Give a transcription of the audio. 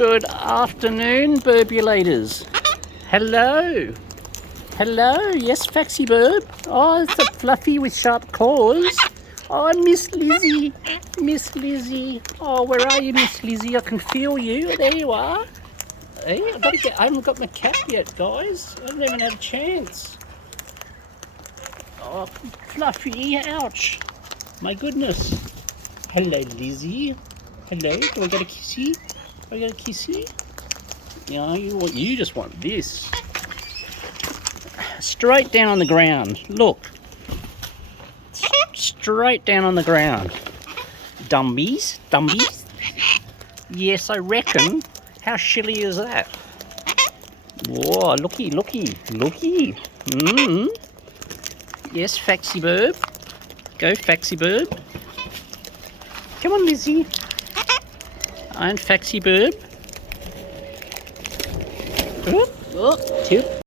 Good afternoon, birbulators. Hello. Hello, yes, Faxy Birb. Oh, it's a fluffy with sharp claws. Oh, Miss Lizzie. Miss Lizzie. Oh, where are you, Miss Lizzie? I can feel you. There you are. Hey, I haven't got my cap yet, guys. I haven't even had a chance. Oh, Fluffy, ouch. My goodness. Hello, Lizzie. Hello, do I get a kissy? Do I get a kissy? Yeah, you just want this. Straight down on the ground. Look. Straight down on the ground. Dumbies. Dumbies. Yes, I reckon. How shilly is that? Whoa, looky, looky, looky. Yes, Faxy Birb. Go, Faxy Birb. Come on, Lizzie. I'm Faxy Birb. Oh, tip.